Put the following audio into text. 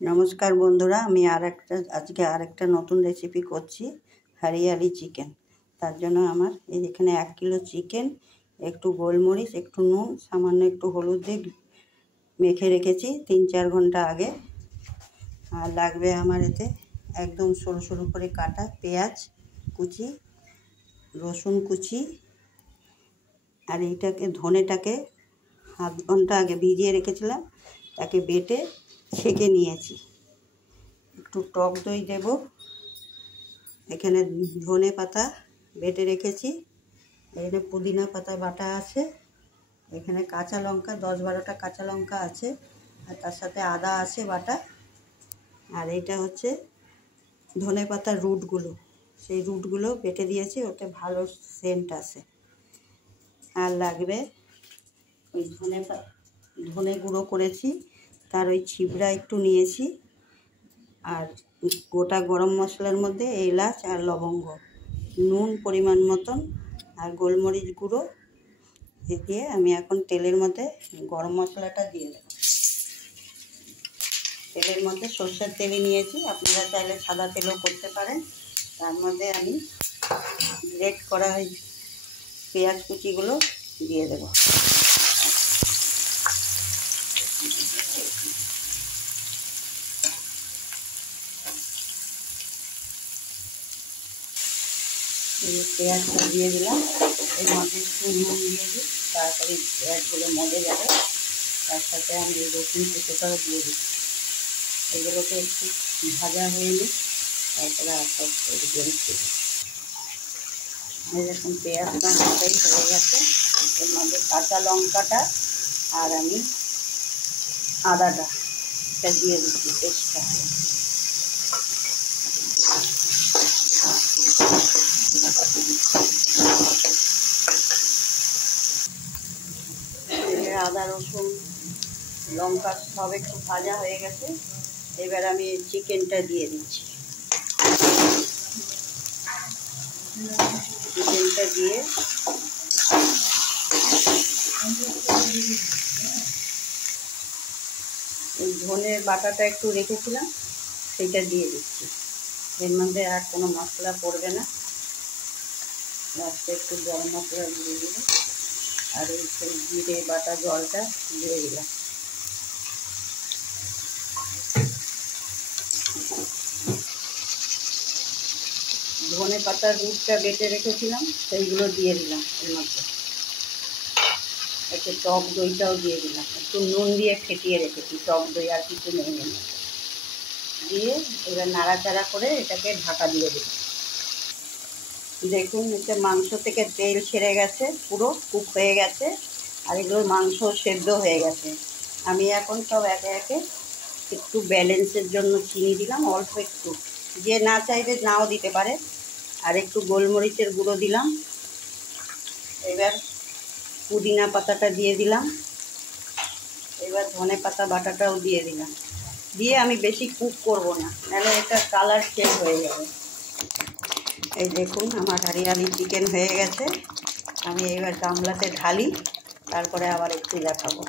নমস্কার বন্ধুরা, আমি আজকে আরেকটা নতুন রেসিপি করছি, হরিয়ালি চিকেন। তার জন্য আমার এখানে 1 কিলো চিকেন, একটু গোলমরিচ, একটু নুন, সামান্য একটু হলুদ দিয়ে মেখে রেখেছি 3-4 ঘন্টা আগে। আর লাগবে আমার এতে একদম সরু সরু করে কাটা পেঁয়াজ কুচি, রসুন কুচি, আর এইটাকে ধনেটাকে আধ ঘন্টা আগে ভিজিয়ে রেখেছিলাম, তাকে বেটে ছেঁকে নিয়েছি। একটু টক দই দেব, এখানে ধনে পাতা বেটে রেখেছি, এখানে পুদিনা পাতা বাটা আছে, এখানে কাঁচা লঙ্কা 10-12টা কাঁচা লঙ্কা আছে, আর তার সাথে আদা আছে বাটা। আর এইটা হচ্ছে ধনে পাতার রুটগুলো, সেই রুটগুলো বেটে দিয়েছি, ওতে ভালো সেন্ট আসে। আর লাগবে ওই ধনে গুঁড়ো করেছি, তার ওই ছিবড়া একটু নিয়েছি, আর গোটা গরম মশলার মধ্যে এলাচ আর লবঙ্গ, নুন পরিমাণ মতন, আর গোলমরিচ গুঁড়ো দিয়ে আমি এখন তেলের মধ্যে গরম মশলাটা দিয়ে দেব। তেলের মধ্যে সর্ষের তেলই নিয়েছি, আপনারা চাইলে সাদা তেলও করতে পারেন। তার মধ্যে আমি গ্রেট করা ওই পেঁয়াজ কুচিগুলো দিয়ে দেব। পেঁয়াজটা দিয়ে দিলাম, এর মধ্যে একটু নুন দিয়ে দিই, তাড়াতাড়ি পেঁয়াজগুলো মজে যাবে। তার সাথে আমি রসুন কুচোটাও দিয়ে দিই। এগুলোকে একটু ভাজা হয়ে নিই, তারপরে সব দিচ্ছি। এরকম পেঁয়াজটা ভাজাই হয়ে গেছে, এর মধ্যে কাঁচা লঙ্কাটা আর আমি আদাটা এটা দিয়ে দিচ্ছি পেস্টটা। আদা রসুন লঙ্কা সব একটু ভাজা হয়ে গেছে, এবার আমি চিকেনটা দিয়ে দিচ্ছি। চিকেনটা দিয়ে এই ধনের বাটাটা একটু রেখেছিলাম, সেটা দিয়ে দিচ্ছি। এর মধ্যে আর কোনো মশলা পড়বে না, লাস্টে একটু গরম মশলা দিয়ে দিল, আর এই জিরে বাটা জলটা দিয়ে দিলাম। ধনে পাতার রুটটা বেটে রেখেছিলাম, সেইগুলো দিয়ে দিলাম এর মধ্যে। একটু টক দইটাও দিয়ে দিলাম, একটু নুন দিয়ে ফেটিয়ে রেখেছি, টক দই আর কিছু নেই দিয়ে এবার নাড়াচাড়া করে এটাকে ঢাকা দিয়ে দিই। দেখুন, এটা মাংস থেকে তেল ছেড়ে গেছে, পুরো কুক হয়ে গেছে, আর এগুলোর মাংস সেদ্ধ হয়ে গেছে। আমি এখন সব একে একে একটু ব্যালেন্সের জন্য চিনি দিলাম, অল্প একটু, যে না চাইলে নাও দিতে পারে, আর একটু গোলমরিচের গুঁড়ো দিলাম। এবার পুদিনা পাতাটা দিয়ে দিলাম, এবার ধনে পাতা বাটাটাও দিয়ে দিলাম। দিয়ে আমি বেশি কুক করব না, নাহলে এটা কালার চেঞ্জ হয়ে যাবে। এই দেখুন, আমার হরিয়ালি চিকেন হয়ে গেছে। আমি এবার গামলাতে ঢালি, তারপরে আবার একটু দেখাবো।